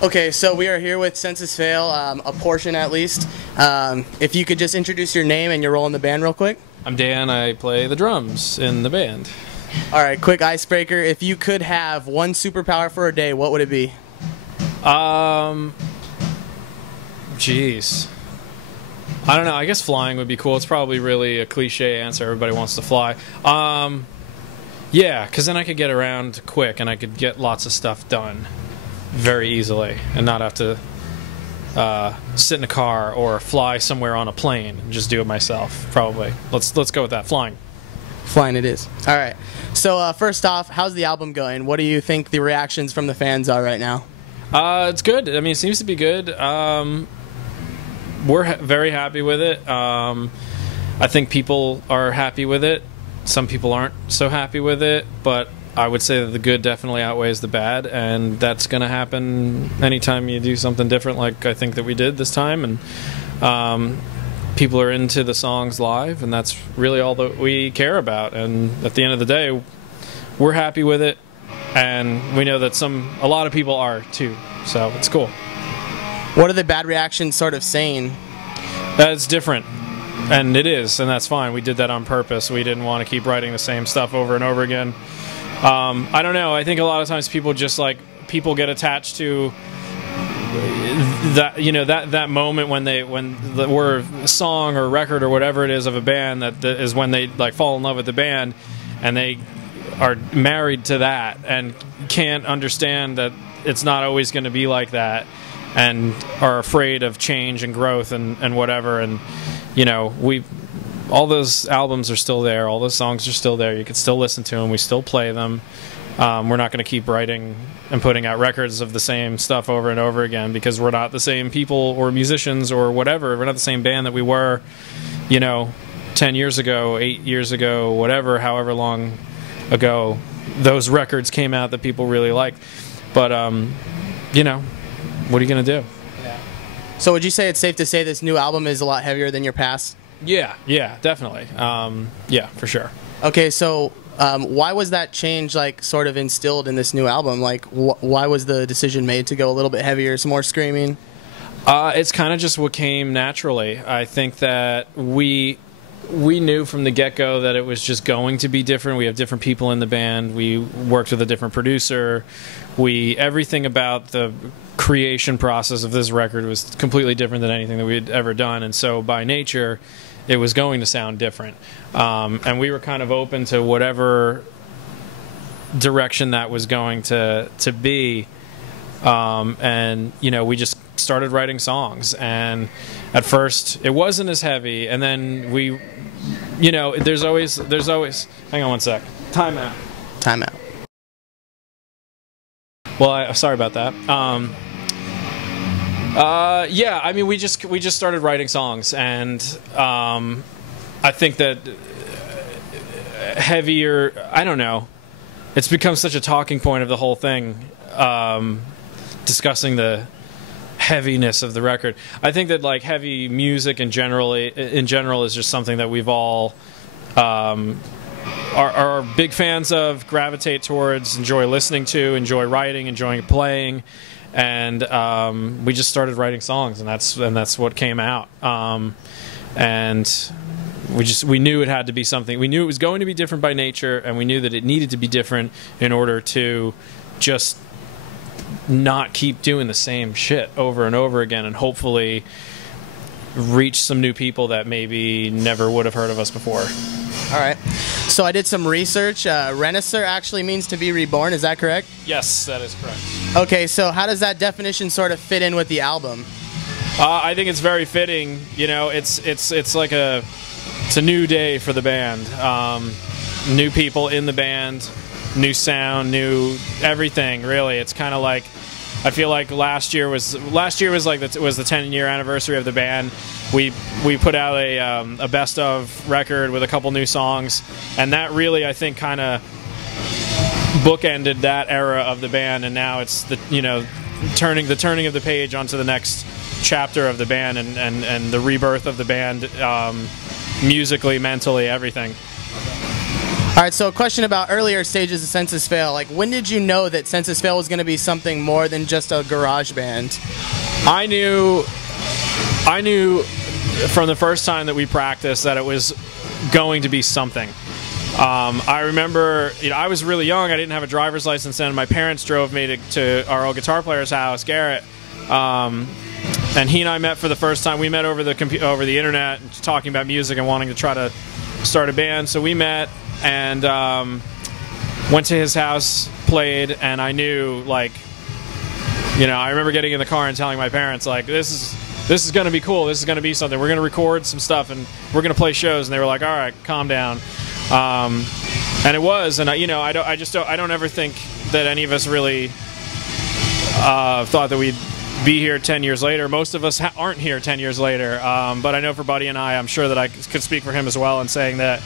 Okay, so we are here with Senses Fail, a portion at least. If you could just introduce your name and your role in the band real quick. I'm Dan. I play the drums in the band. All right, quick icebreaker. If you could have one superpower for a day, what would it be? Jeez. I don't know. I guess flying would be cool. It's probably really a cliche answer. Everybody wants to fly. Yeah, because then I could get around quick and I could get lots of stuff done very easily and not have to sit in a car or fly somewhere on a plane and just do it myself. Probably. Let's go with that. Flying. Flying it is. All right. So first off, how's the album going? What do you think the reactions from the fans are right now? It's good. I mean, it seems to be good. We're very happy with it. I think people are happy with it. Some people aren't so happy with it, but I would say that the good definitely outweighs the bad, and that's going to happen anytime you do something different like I think that we did this time. And people are into the songs live, and that's really all that we care about. And at the end of the day, we're happy with it, and we know that a lot of people are too, so it's cool. What are the bad reactions sort of saying? It's different, and it is, and that's fine. We did that on purpose. We didn't want to keep writing the same stuff over and over again. I don't know. I think a lot of times people just people get attached to that, that moment when the word song or record or whatever it is of a band that is when they fall in love with the band, and they are married to that and can't understand that it's not always going to be like that, and are afraid of change and growth and whatever. And all those albums are still there, all those songs are still there, you can still listen to them, we still play them. We're not going to keep writing and putting out records of the same stuff over and over again, because we're not the same people or musicians or whatever. We're not the same band that we were 10 years ago, 8 years ago, whatever, however long ago those records came out that people really liked. But what are you going to do? Yeah. So would you say it's safe to say this new album is a lot heavier than your past? Yeah, definitely. Yeah, for sure. Okay, so why was that change sort of instilled in this new album? Why was the decision made to go a little bit heavier, some more screaming? It's kind of just what came naturally. I think that we knew from the get-go that it was just going to be different. We have different people in the band. We worked with a different producer. Everything about the creation process of this record was completely different than anything that we had ever done, and so by nature it was going to sound different. And we were kind of open to whatever direction that was going to be. And we just started writing songs, and at first it wasn't as heavy, and then there's always hang on one sec. Time out. Well, sorry about that. Yeah, I mean, we just started writing songs, and I think that heavier, I don't know, it's become such a talking point of the whole thing, discussing the heaviness of the record. I think that heavy music in general is just something that we've all are big fans of, gravitate towards, enjoy listening to, enjoy writing, enjoying playing. And we just started writing songs, and that's what came out. And we knew it had to be something. We knew it was going to be different by nature, and we knew that it needed to be different in order to just not keep doing the same shit over and over again, and hopefully reach some new people that maybe never would have heard of us before. All right. So I did some research. Rener actually means to be reborn. Is that correct? Yes, that is correct. Okay, so how does that definition sort of fit in with the album? I think it's very fitting. It's a new day for the band. New people in the band, new sound, new everything. Really, it's kind of like, I feel like last year was the 10-year anniversary of the band. We put out a best of record with a couple new songs, and that really, I think, kind of bookended that era of the band. And now it's the turning of the page onto the next chapter of the band, and the rebirth of the band, musically, mentally, everything. All right, so a question about earlier stages of Senses Fail. Like, when did you know that Senses Fail was going to be something more than just a garage band? I knew from the first time that we practiced that it was going to be something. I remember, I was really young. I didn't have a driver's license then. My parents drove me to our old guitar player's house, Garrett, and he and I met for the first time. We met over the internet, talking about music and wanting to try to start a band. So we met and went to his house, played, and I knew, like, I remember getting in the car and telling my parents, like, this is going to be cool. This is going to be something. We're going to record some stuff and we're going to play shows. And they were like, all right, calm down. And it was, and I don't ever think that any of us really thought that we'd be here 10 years later. Most of us aren't here 10 years later. But I know for Buddy and I'm sure that I could speak for him as well in saying that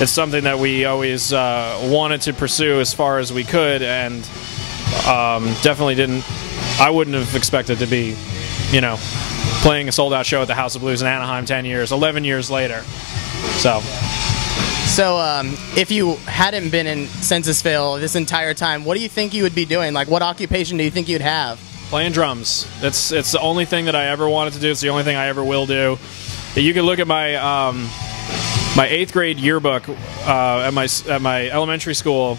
it's something that we always wanted to pursue as far as we could, and definitely I wouldn't have expected to be, playing a sold-out show at the House of Blues in Anaheim 11 years later. So if you hadn't been in Senses Fail this entire time, what do you think you would be doing? Like, what occupation do you think you'd have? Playing drums. It's the only thing that I ever wanted to do. It's the only thing I ever will do. You can look at my my 8th grade yearbook at my elementary school.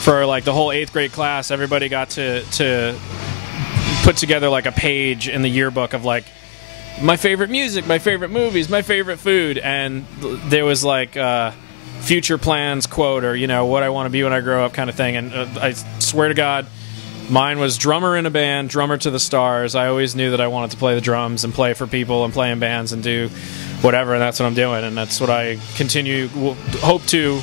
For like the whole 8th grade class, everybody got to put together like a page in the yearbook of like my favorite music, my favorite movies, my favorite food, and there was like future plans quote, or what I want to be when I grow up kind of thing. And I swear to God, mine was drummer in a band, drummer to the stars. I always knew that I wanted to play the drums and play for people and play in bands and do whatever, and that's what I'm doing, and that's what I hope to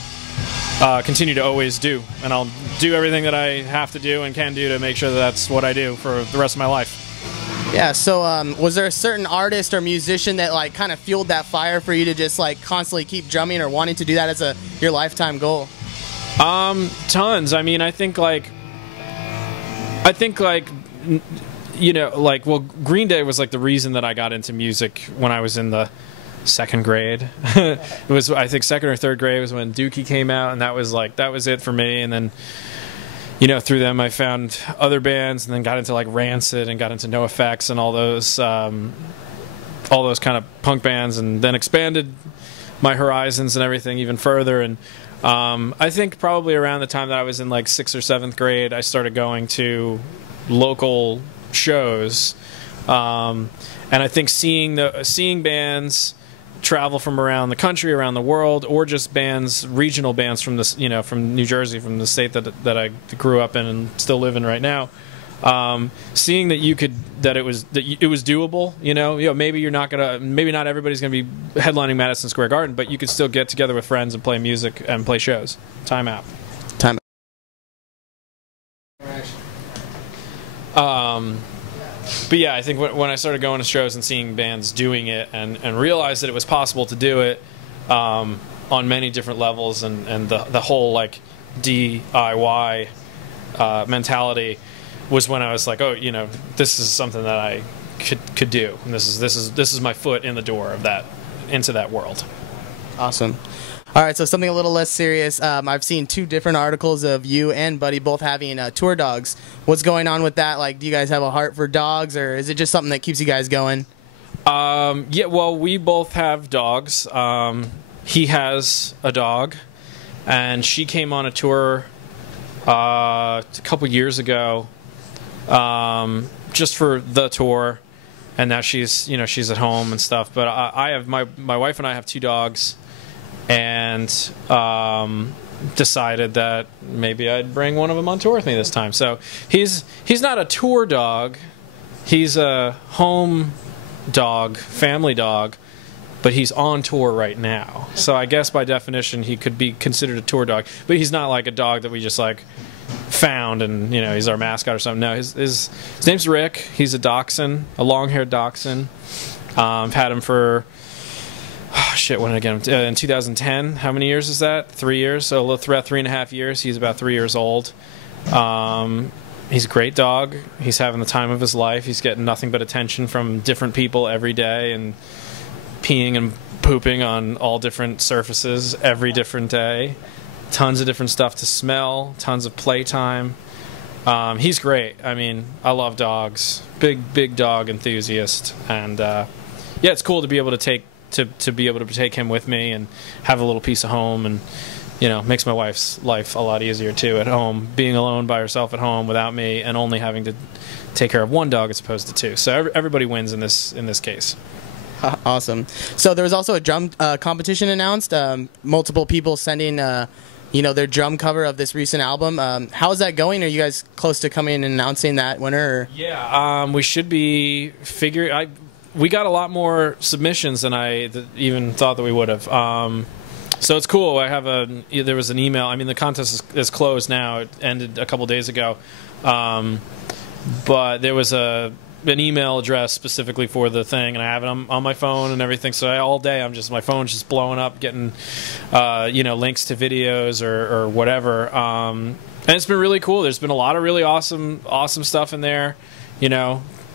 continue to always do, and I'll do everything that I have to do and can do to make sure that that's what I do for the rest of my life. Yeah, so was there a certain artist or musician that like kind of fueled that fire for you to just like constantly keep drumming, or wanting to do that as your lifetime goal? Tons. I mean, I think like Green Day was like the reason that I got into music when I was in the 2nd grade. It was, I think, 2nd or 3rd grade was when Dookie came out, and that was it for me. And then through them I found other bands, and then got into like Rancid and got into NoFX and all those kind of punk bands, and then expanded my horizons and everything even further. And I think probably around the time that I was in like 6th or 7th grade, I started going to local shows, and I think seeing bands travel from around the country, around the world, or just regional bands from this, from New Jersey, from the state that I grew up in and still live in right now. Seeing that it was doable, maybe not everybody's gonna be headlining Madison Square Garden, but you could still get together with friends and play music and play shows. Time out. But yeah, I think when I started going to shows and seeing bands doing it, and realized that it was possible to do it on many different levels, and the whole like DIY mentality, was when I was like, oh, this is something that I could do, and this is my foot in the door of into that world. Awesome. All right, so something a little less serious. I've seen 2 different articles of you and Buddy both having tour dogs. What's going on with that? Like, do you guys have a heart for dogs, or is it just something that keeps you guys going? Yeah, well, we both have dogs. He has a dog, and she came on a tour a couple years ago, just for the tour, and now she's at home and stuff. But I have my wife and I have 2 dogs. And decided that maybe I'd bring one of them on tour with me this time. So he's not a tour dog, he's a home dog, family dog, but he's on tour right now. So I guess by definition he could be considered a tour dog, but he's not like a dog that we just like found and he's our mascot or something. No, his name's Rick. He's a dachshund, a long-haired dachshund. I've had him for when did I get him? In 2010. How many years is that? 3 years. So about 3.5 years. He's about 3 years old. He's a great dog. He's having the time of his life. He's getting nothing but attention from different people every day, and peeing and pooping on all different surfaces every different day. tons of different stuff to smell, tons of playtime. He's great. I mean, I love dogs. Big dog enthusiast, and yeah, it's cool to be able to take him with me and have a little piece of home, and makes my wife's life a lot easier too at home, being alone by herself at home without me, and only having to take care of one dog as opposed to two. So everybody wins in this case. Awesome. So there was also a drum competition announced. Multiple people sending their drum cover of this recent album. How is that going? Are you guys close to coming and announcing that winner? Or? Yeah, we should be figuring. We got a lot more submissions than I even thought that we would have. So it's cool. There was an email. I mean, the contest is closed now. It ended a couple days ago, but there was an email address specifically for the thing, and I have it on my phone and everything. So all day my phone's just blowing up, getting links to videos or whatever. And it's been really cool. There's been a lot of really awesome stuff in there.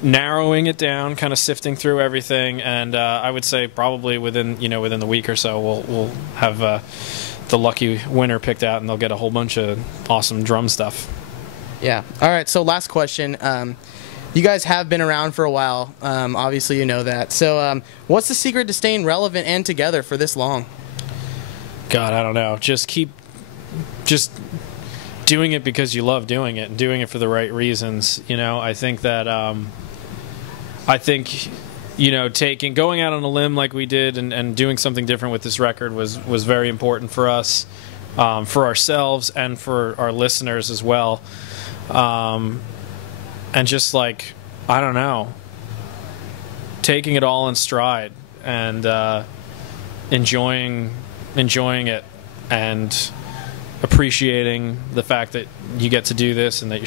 Narrowing it down, kind of sifting through everything, and I would say probably within the week or so we'll have the lucky winner picked out, and they'll get a whole bunch of awesome drum stuff. Yeah. All right. So last question. You guys have been around for a while. Obviously, you know that. So what's the secret to staying relevant and together for this long? God, I don't know. Just doing it because you love doing it and doing it for the right reasons. I think that going out on a limb like we did and doing something different with this record was very important for us, for ourselves and for our listeners as well. And just I don't know, taking it all in stride and enjoying it and appreciating the fact that you get to do this and that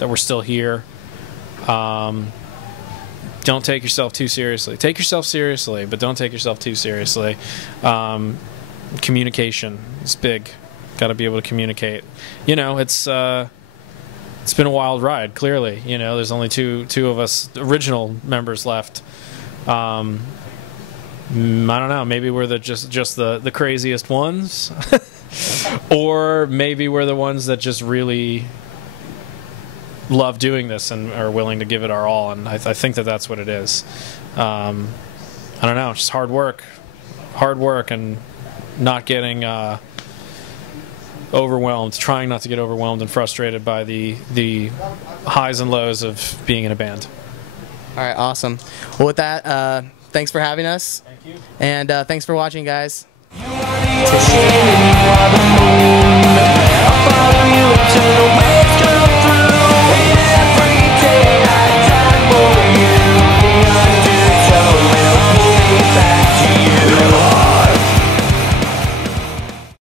we're still here. Don't take yourself too seriously. Take yourself seriously, but don't take yourself too seriously. Communication is big. Got to be able to communicate. It's been a wild ride. Clearly, there's only two of us original members left. I don't know. Maybe we're just the craziest ones. Or maybe we're the ones that just really love doing this and are willing to give it our all, and I think that's what it is. I don't know, just hard work, and not getting overwhelmed, trying not to get overwhelmed and frustrated by the highs and lows of being in a band. All right, awesome. Well, with that, thanks for having us. Thank you. And thanks for watching, guys.